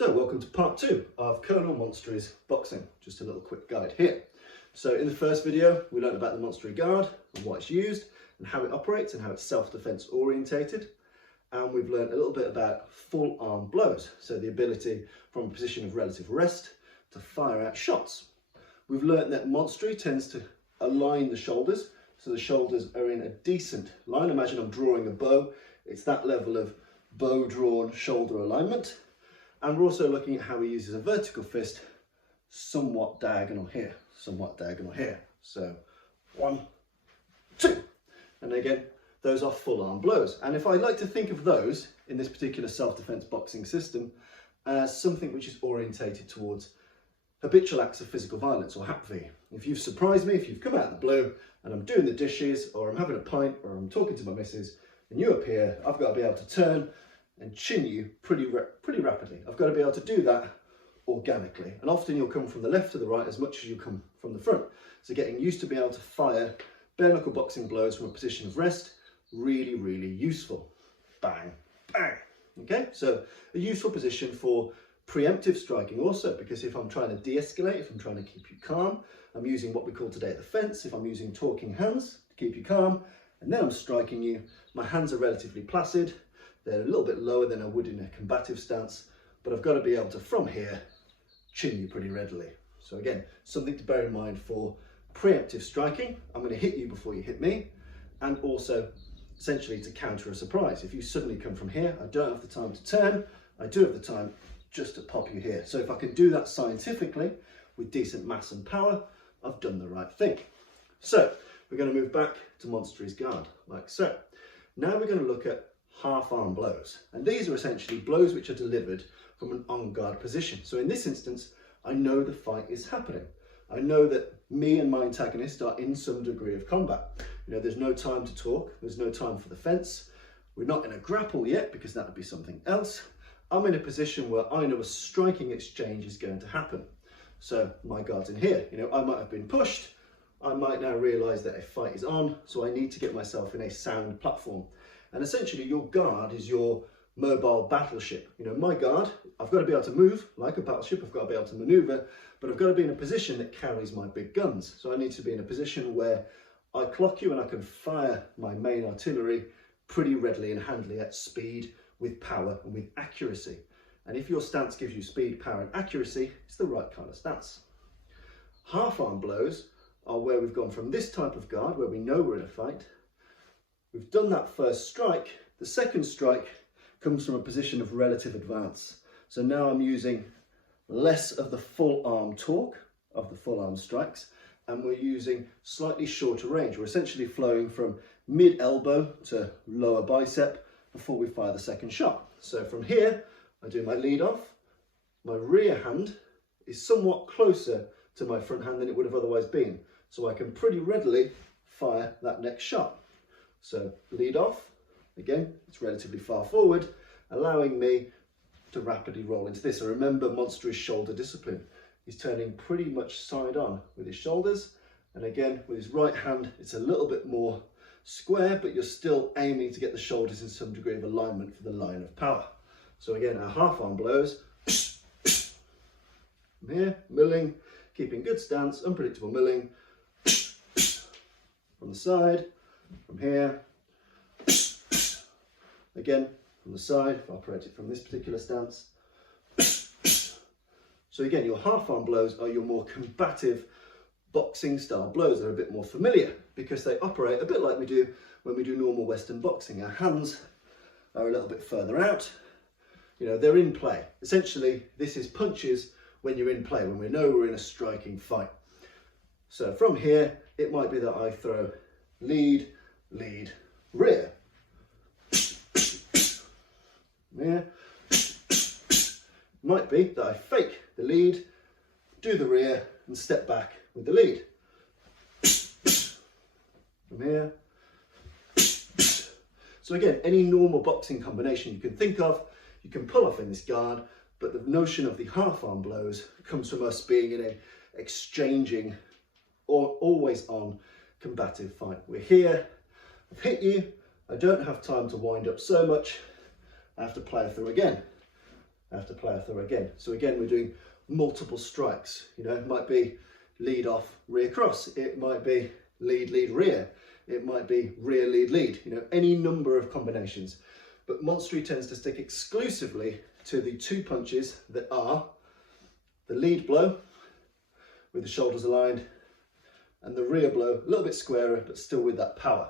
So welcome to part 2 of Colonel Monstery's boxing. Just a little quick guide here. So in the first video we learned about the Monstery guard and what it's used and how it operates and how it's self-defense orientated. And we've learned a little bit about full arm blows, so the ability from a position of relative rest to fire out shots. We've learned that Monstery tends to align the shoulders, so the shoulders are in a decent line. Imagine I'm drawing a bow, it's that level of bow drawn shoulder alignment. And we're also looking at how he uses a vertical fist, somewhat diagonal here, somewhat diagonal here. So 1, 2, and again, those are full arm blows. And if I like to think of those in this particular self-defense boxing system as something which is orientated towards habitual acts of physical violence, or HAPV. If you've surprised me, if you've come out of the blue and I'm doing the dishes, or I'm having a pint, or I'm talking to my missus, and you appear, I've got to be able to turn and chin you pretty rapidly. I've got to be able to do that organically. And often you'll come from the left to the right as much as you come from the front. So getting used to be able to fire bare knuckle boxing blows from a position of rest, really, really useful. Bang, bang. Okay, so a useful position for preemptive striking also, because if I'm trying to de-escalate, if I'm trying to keep you calm, I'm using what we call today the fence. If I'm using talking hands to keep you calm, and then I'm striking you, my hands are relatively placid. They're a little bit lower than I would in a combative stance, but I've got to be able to, from here, chin you pretty readily. So again, something to bear in mind for preemptive striking. I'm going to hit you before you hit me, and also essentially to counter a surprise. If you suddenly come from here, I don't have the time to turn, I do have the time just to pop you here. So if I can do that scientifically with decent mass and power, I've done the right thing. So we're going to move back to Monstery's guard, like so. Now we're going to look at half arm blows, and these are essentially blows which are delivered from an on guard position. So in this instance, I know the fight is happening. I know that me and my antagonist are in some degree of combat. You know, there's no time to talk, there's no time for the fence. We're not in a grapple yet, because that would be something else. I'm in a position where I know a striking exchange is going to happen. So my guard's in here. You know, I might have been pushed. I might now realise that a fight is on, so I need to get myself in a sound platform. And essentially your guard is your mobile battleship. You know, my guard, I've got to be able to move like a battleship, I've got to be able to manoeuvre, but I've got to be in a position that carries my big guns. So I need to be in a position where I clock you and I can fire my main artillery pretty readily and handily at speed, with power and with accuracy. And if your stance gives you speed, power and accuracy, it's the right kind of stance. Half arm blows are where we've gone from this type of guard, where we know we're in a fight. We've done that first strike. The second strike comes from a position of relative advance. So now I'm using less of the full arm torque of the full arm strikes, and we're using slightly shorter range. We're essentially flowing from mid elbow to lower bicep before we fire the second shot. So from here, I do my lead off. My rear hand is somewhat closer to my front hand than it would have otherwise been. So I can pretty readily fire that next shot. So lead off, again, it's relatively far forward, allowing me to rapidly roll into this. So remember Monstery's shoulder discipline. He's turning pretty much side on with his shoulders. And again, with his right hand, it's a little bit more square, but you're still aiming to get the shoulders in some degree of alignment for the line of power. So again, our half arm blows, from here, milling, keeping good stance, unpredictable milling, from the side, from here, again from the side, if I operate it from this particular stance. So again, your half arm blows are your more combative boxing style blows. They're a bit more familiar because they operate a bit like we do when we do normal Western boxing. Our hands are a little bit further out. You know, they're in play. Essentially, this is punches when you're in play, when we know we're in a striking fight. So from here, it might be that I throw lead, lead, rear. Rear. Might be that I fake the lead, do the rear, and step back with the lead. From here. So again, any normal boxing combination you can think of, you can pull off in this guard, but the notion of the half arm blows comes from us being in a exchanging or always on combative fight. We're here, I've hit you, I don't have time to wind up so much, I have to plough through again. I have to play a throw again. So again, we're doing multiple strikes. You know, it might be lead off, rear cross. It might be lead, lead, rear. It might be rear, lead, lead. You know, any number of combinations. But Monstery tends to stick exclusively to the two punches that are the lead blow with the shoulders aligned and the rear blow, a little bit squarer, but still with that power.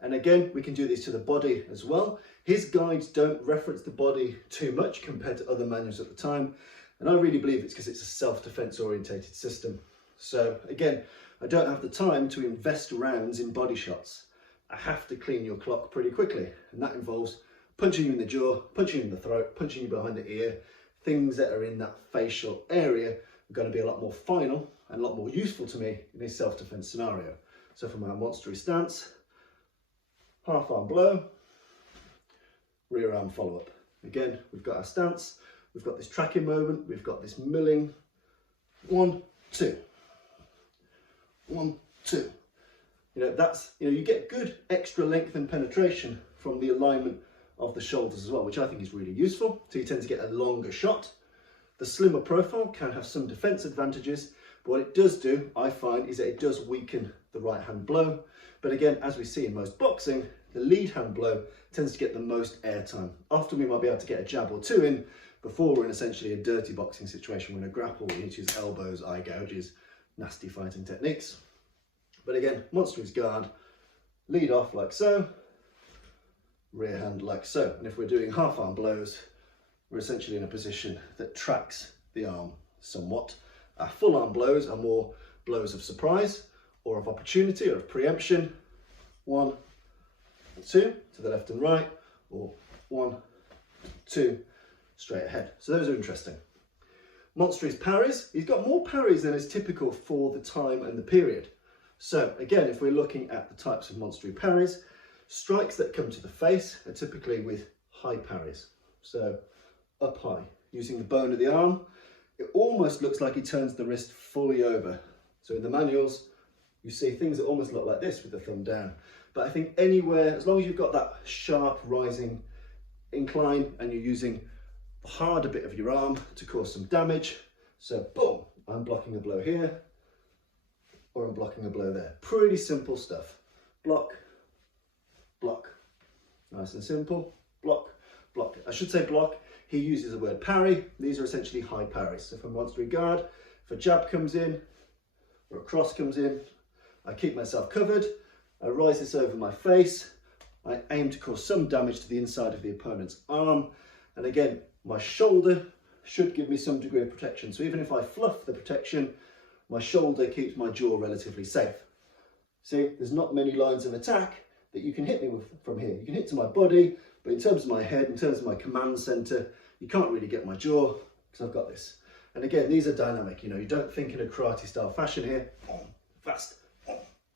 And again, we can do these to the body as well. His guides don't reference the body too much compared to other manuals at the time. And I really believe it's because it's a self-defense orientated system. So again, I don't have the time to invest rounds in body shots. I have to clean your clock pretty quickly. And that involves punching you in the jaw, punching you in the throat, punching you behind the ear. Things that are in that facial area are going to be a lot more final and a lot more useful to me in a self-defense scenario. So from our Monstery stance, half arm blow, rear arm follow-up. Again, we've got our stance, we've got this tracking moment, we've got this milling. 1, 2. 1, 2. You know, that's, you know, you get good extra length and penetration from the alignment of the shoulders as well, which I think is really useful. So you tend to get a longer shot. The slimmer profile can have some defense advantages, but what it does do, I find, is that it does weaken the right hand blow. But again, as we see in most boxing, the lead hand blow tends to get the most airtime. Often we might be able to get a jab or two in before we're in essentially a dirty boxing situation. We're in a grapple, we need to use elbows, eye gouges, nasty fighting techniques. But again, Monstery's guard, lead off like so, rear hand like so. And if we're doing half arm blows, we're essentially in a position that tracks the arm somewhat. Our full arm blows are more blows of surprise or of opportunity or of preemption. 1, 2 to the left and right, or 1, 2 straight ahead. So those are interesting. Monstery's parries, he's got more parries than is typical for the time and the period. So again, if we're looking at the types of Monstery parries, strikes that come to the face are typically with high parries. So up high, using the bone of the arm. It almost looks like he turns the wrist fully over. So in the manuals, you see things that almost look like this with the thumb down. But I think anywhere, as long as you've got that sharp rising incline and you're using the harder bit of your arm to cause some damage. So boom, I'm blocking a blow here, or I'm blocking a blow there. Pretty simple stuff. Block, block. Nice and simple. Block, block. I should say block. He uses the word parry. These are essentially high parries. So from Monstery guard, if a jab comes in or a cross comes in, I keep myself covered. I rise this over my face. I aim to cause some damage to the inside of the opponent's arm. And again, my shoulder should give me some degree of protection. So even if I fluff the protection, my shoulder keeps my jaw relatively safe. See, there's not many lines of attack that you can hit me with from here. You can hit to my body, but in terms of my head, in terms of my command center, you can't really get my jaw because I've got this. And again, these are dynamic. You know, you don't think in a karate style fashion here. Fast,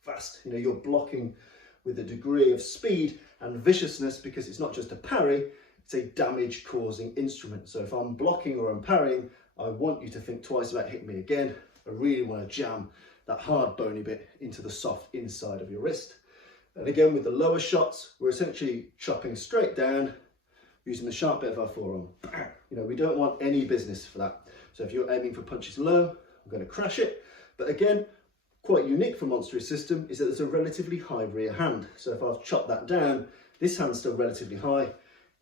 fast. You know, you're blocking with a degree of speed and viciousness because it's not just a parry, it's a damage causing instrument. So if I'm blocking or I'm parrying, I want you to think twice about hitting me again. I really want to jam that hard bony bit into the soft inside of your wrist. And again, with the lower shots, we're essentially chopping straight down using the sharp bit of our forearm. You know, we don't want any business for that. So if you're aiming for punches low, I'm going to crash it. But again, quite unique for Monstery's system is that there's a relatively high rear hand. So if I've chopped that down, this hand's still relatively high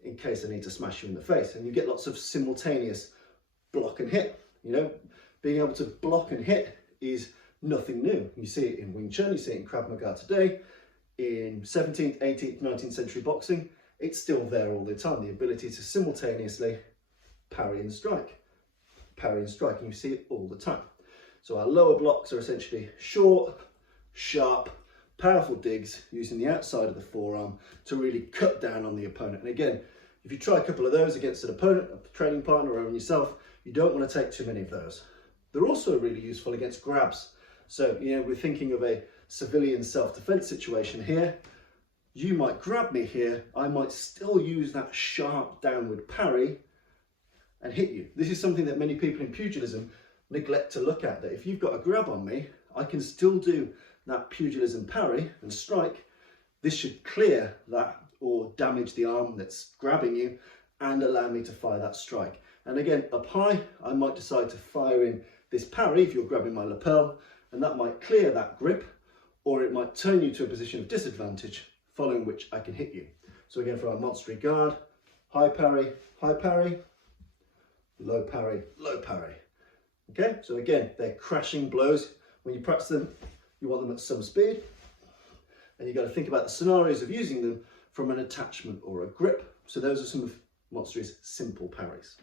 in case I need to smash you in the face. And you get lots of simultaneous block and hit. You know, being able to block and hit is nothing new. You see it in Wing Chun, you see it in Krav Maga today, in 17th, 18th, 19th century boxing. It's still there all the time, the ability to simultaneously parry and strike. Parry and strike, and you see it all the time. So our lower blocks are essentially short, sharp, powerful digs using the outside of the forearm to really cut down on the opponent. And again, if you try a couple of those against an opponent, a training partner, or even yourself, you don't want to take too many of those. They're also really useful against grabs. So, you know, we're thinking of a civilian self-defense situation here. You might grab me here, I might still use that sharp downward parry and hit you. This is something that many people in pugilism neglect to look at, that if you've got a grab on me, I can still do that pugilism parry and strike. This should clear that or damage the arm that's grabbing you and allow me to fire that strike. And again, up high, I might decide to fire in this parry if you're grabbing my lapel, and that might clear that grip, or it might turn you to a position of disadvantage, following which I can hit you. So again, for our Monstery guard, high parry, low parry, low parry. Okay, so again, they're crashing blows. When you practice them, you want them at some speed, and you've got to think about the scenarios of using them from an attachment or a grip. So those are some of Monstery's simple parries.